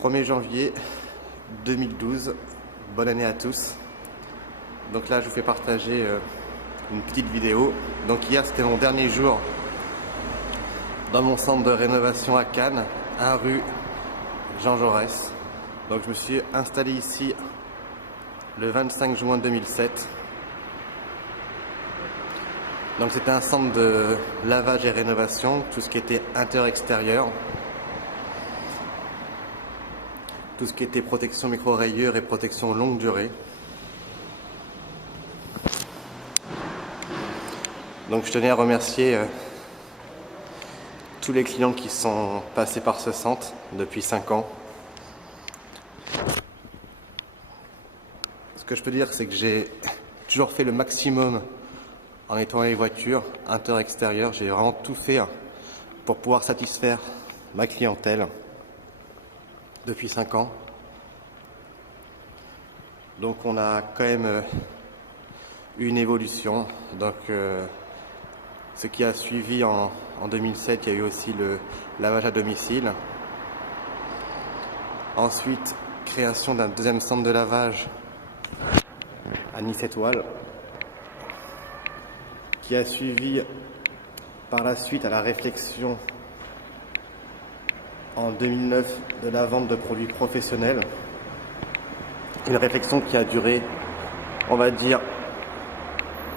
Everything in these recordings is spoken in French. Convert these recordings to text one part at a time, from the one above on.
1er janvier 2012, bonne année à tous. Donc là je vous fais partager une petite vidéo. Donc hier c'était mon dernier jour dans mon centre de rénovation à Cannes, 1 rue Jean Jaurès. Donc je me suis installé ici le 25 juin 2007. Donc c'était un centre de lavage et rénovation, tout ce qui était intérieur-extérieur, tout ce qui était protection micro-rayures et protection longue durée. Donc je tenais à remercier tous les clients qui sont passés par ce centre depuis 5 ans. Ce que je peux dire, c'est que j'ai toujours fait le maximum en nettoyant les voitures, intérieur-extérieur. J'ai vraiment tout fait pour pouvoir satisfaire ma clientèle depuis 5 ans. Donc on a quand même eu une évolution. Donc ce qui a suivi en 2007, il y a eu aussi le lavage à domicile. Ensuite, création d'un deuxième centre de lavage à Nice Étoile, qui a suivi par la suite à la réflexion en 2009 de la vente de produits professionnels. Une réflexion qui a duré, on va dire,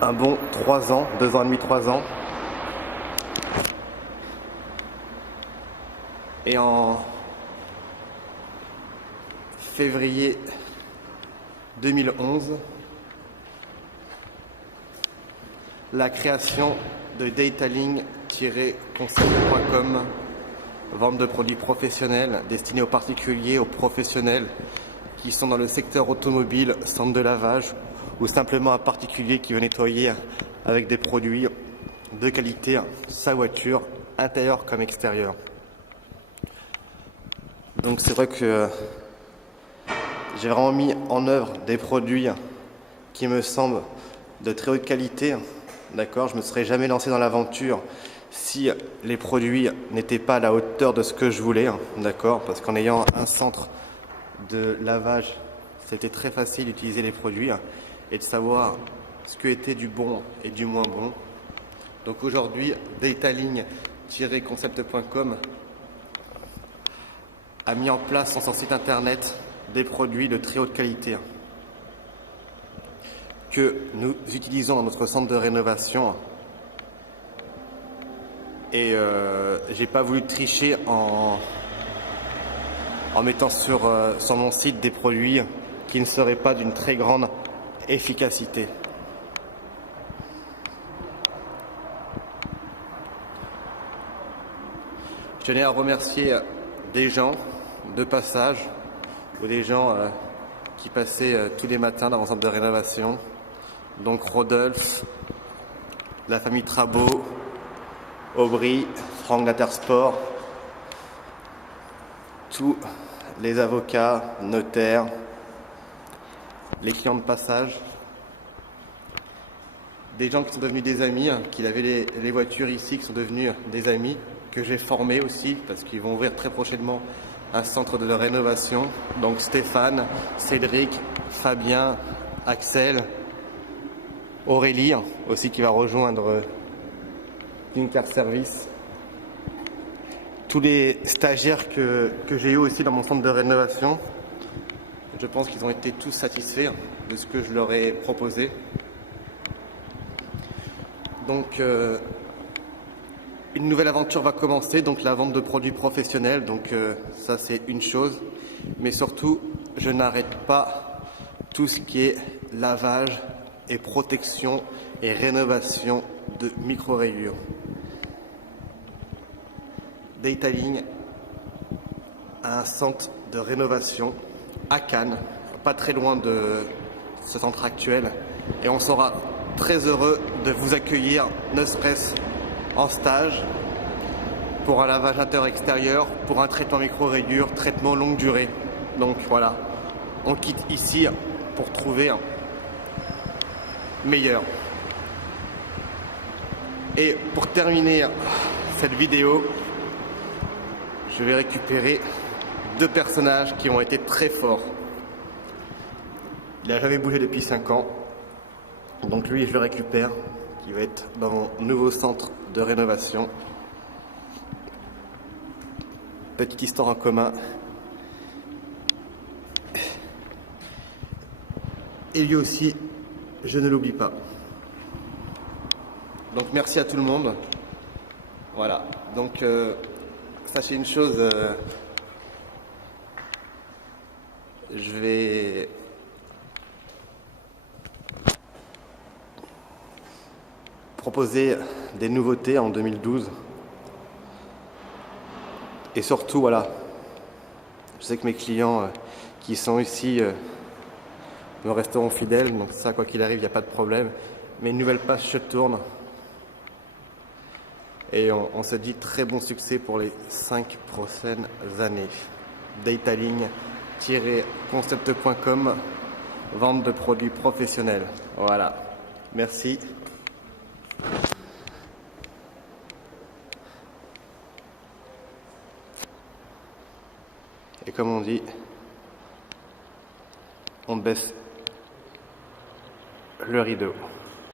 un bon 3 ans, 2 ans et demi, 3 ans. Et en février 2011, la création de detailing-concept.com, vente de produits professionnels destinés aux particuliers, aux professionnels qui sont dans le secteur automobile, centre de lavage ou simplement à particulier qui veut nettoyer avec des produits de qualité sa voiture, intérieur comme extérieur. Donc c'est vrai que j'ai vraiment mis en œuvre des produits qui me semblent de très haute qualité. D'accord, je ne me serais jamais lancé dans l'aventure si les produits n'étaient pas à la hauteur de ce que je voulais. D'accord, parce qu'en ayant un centre de lavage, c'était très facile d'utiliser les produits et de savoir ce que était du bon et du moins bon. Donc aujourd'hui, detailing-concept.com a mis en place sur son site internet des produits de très haute qualité que nous utilisons dans notre centre de rénovation. Et j'ai pas voulu tricher en mettant sur mon site des produits qui ne seraient pas d'une très grande efficacité. Je tenais à remercier des gens de passage ou des gens qui passaient tous les matins dans mon centre de rénovation. Donc Rodolphe, la famille Trabot, Aubry, Franck d'Intersport, tous les avocats, notaires, les clients de passage, des gens qui sont devenus des amis, qui avaient les voitures ici, qui sont devenus des amis, que j'ai formés aussi, parce qu'ils vont ouvrir très prochainement un centre de rénovation. Donc Stéphane, Cédric, Fabien, Axel, Aurélie aussi qui va rejoindre Car Service. Tous les stagiaires que j'ai eu aussi dans mon centre de rénovation, je pense qu'ils ont été tous satisfaits de ce que je leur ai proposé. Donc une nouvelle aventure va commencer, donc la vente de produits professionnels. Donc ça c'est une chose, mais surtout je n'arrête pas tout ce qui est lavage et protection et rénovation de micro-rayures. Detailing a un centre de rénovation à Cannes, pas très loin de ce centre actuel, et on sera très heureux de vous accueillir, ne serait-ce en stage, pour un lavage intérieur-extérieur, pour un traitement micro-rayures, traitement longue durée. Donc voilà, on quitte ici pour trouver meilleur. Et pour terminer cette vidéo, je vais récupérer deux personnages qui ont été très forts. Il n'a jamais bougé depuis 5 ans. Donc lui, je le récupère. Il va être dans mon nouveau centre de rénovation. Petite histoire en commun. Et lui aussi, je ne l'oublie pas. Donc merci à tout le monde. Voilà. Donc sachez une chose. Je vais proposer des nouveautés en 2012. Et surtout, voilà, je sais que mes clients qui sont ici me resteront fidèles, donc ça, quoi qu'il arrive, il n'y a pas de problème. Mais une nouvelle page se tourne. Et on se dit très bon succès pour les 5 prochaines années. Detailing-concept.com, vente de produits professionnels. Voilà. Merci. Et comme on dit, on baisse le rideau.